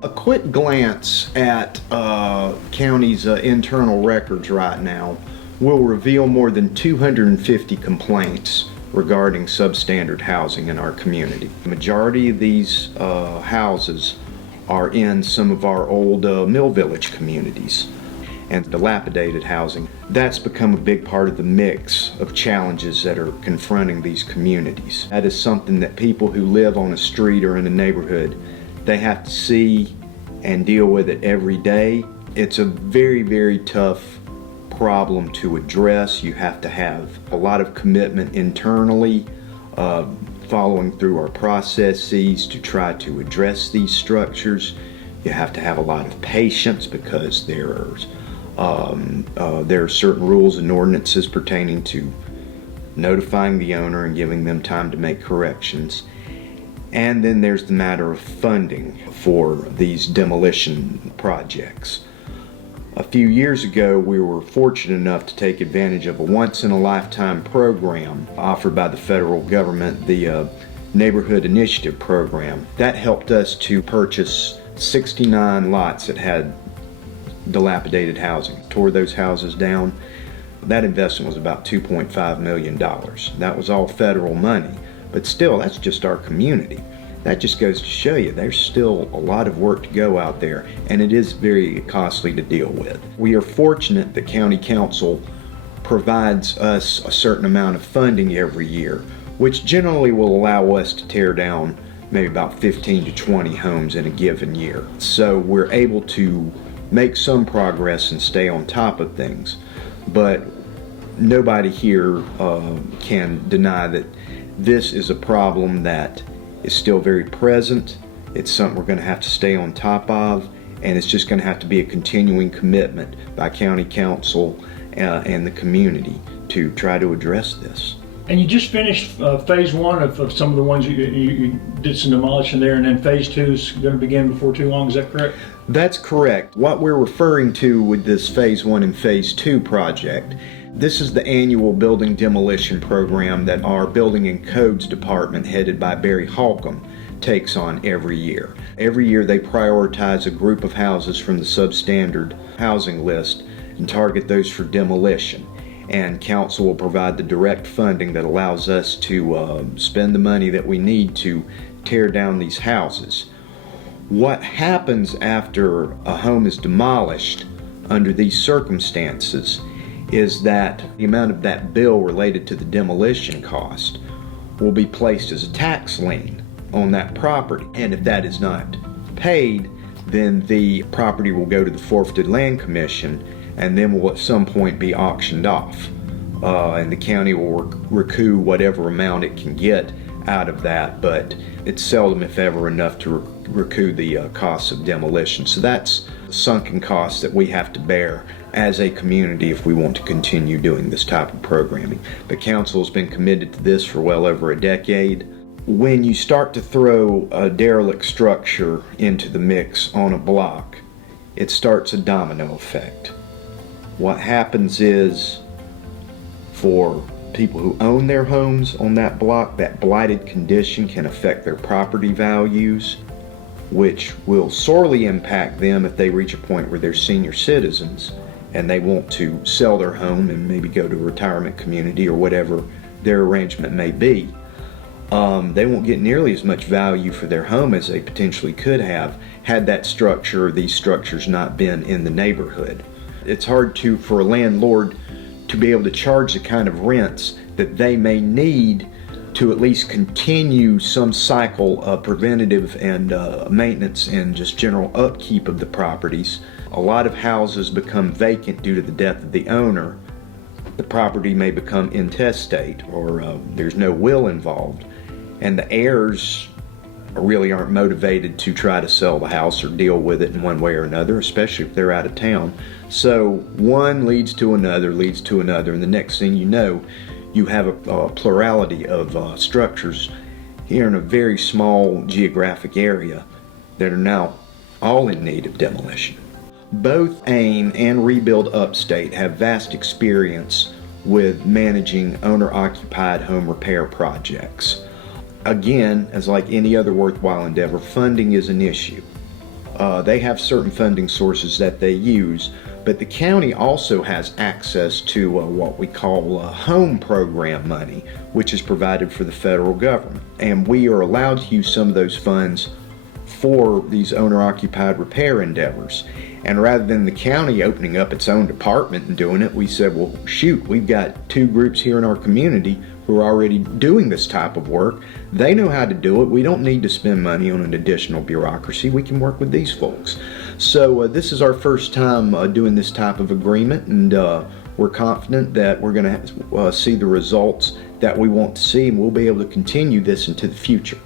A quick glance at county's internal records right now will reveal more than 250 complaints regarding substandard housing in our community. The majority of these houses are in some of our old mill village communities and dilapidated housing. That's become a big part of the mix of challenges that are confronting these communities. That is something that people who live on a street or in a neighborhood, they have to see and deal with it every day. It's a very, very tough problem to address. You have to have a lot of commitment internally, following through our processes to try to address these structures. You have to have a lot of patience because there are certain rules and ordinances pertaining to notifying the owner and giving them time to make corrections. And then there's the matter of funding for these demolition projects. A few years ago, we were fortunate enough to take advantage of a once-in-a-lifetime program offered by the federal government, the Neighborhood Initiative Program. That helped us to purchase 69 lots that had dilapidated housing. Tore those houses down. That investment was about $2.5 million. That was all federal money, but still, that's just our community. That just goes to show you there's still a lot of work to go out there, and it is very costly to deal with. We are fortunate that County Council provides us a certain amount of funding every year, which generally will allow us to tear down maybe about 15 to 20 homes in a given year. So we're able to make some progress and stay on top of things, but nobody here can deny that this is a problem that is still very present. It's something we're going to have to stay on top of, and it's just going to have to be a continuing commitment by County Council and the community to try to address this. And you just finished phase one of some of the ones you did some demolition there, and then phase two is going to begin before too long, is that correct? That's correct. What we're referring to with this phase one and phase two project, this is the annual building demolition program that our Building and Codes Department, headed by Barry Holcomb, takes on every year. Every year they prioritize a group of houses from the substandard housing list and target those for demolition. And Council will provide the direct funding that allows us to spend the money that we need to tear down these houses. What happens after a home is demolished under these circumstances is that the amount of that bill related to the demolition cost will be placed as a tax lien on that property. And if that is not paid, then the property will go to the Forfeited Land Commission and then will at some point be auctioned off. And the county will recoup whatever amount it can get out of that, but it's seldom, if ever, enough to recoup the costs of demolition. So that's sunken costs that we have to bear as a community if we want to continue doing this type of programming. The council has been committed to this for well over a decade. When you start to throw a derelict structure into the mix on a block, it starts a domino effect. What happens is, for people who own their homes on that block, that blighted condition can affect their property values, which will sorely impact them if they reach a point where they're senior citizens and they want to sell their home and maybe go to a retirement community or whatever their arrangement may be. They won't get nearly as much value for their home as they potentially could have had that structure or these structures not been in the neighborhood. It's hard for a landlord to be able to charge the kind of rents that they may need to at least continue some cycle of preventative and maintenance and just general upkeep of the properties. A lot of houses become vacant due to the death of the owner. The property may become intestate, or there's no will involved, and the heirs really aren't motivated to try to sell the house or deal with it in one way or another, especially if they're out of town. So one leads to another, and the next thing you know, you have a plurality of structures here in a very small geographic area that are now all in need of demolition. Both AIM and Rebuild Upstate have vast experience with managing owner-occupied home repair projects. Again, as like any other worthwhile endeavor, funding is an issue. They have certain funding sources that they use, but the county also has access to what we call home program money, which is provided for the federal government. And we are allowed to use some of those funds for these owner-occupied repair endeavors. And rather than the county opening up its own department and doing it, we said, well, shoot, we've got two groups here in our community who are already doing this type of work. They know how to do it. We don't need to spend money on an additional bureaucracy. We can work with these folks. So this is our first time doing this type of agreement, and we're confident that we're going to see the results that we want to see, and we'll be able to continue this into the future.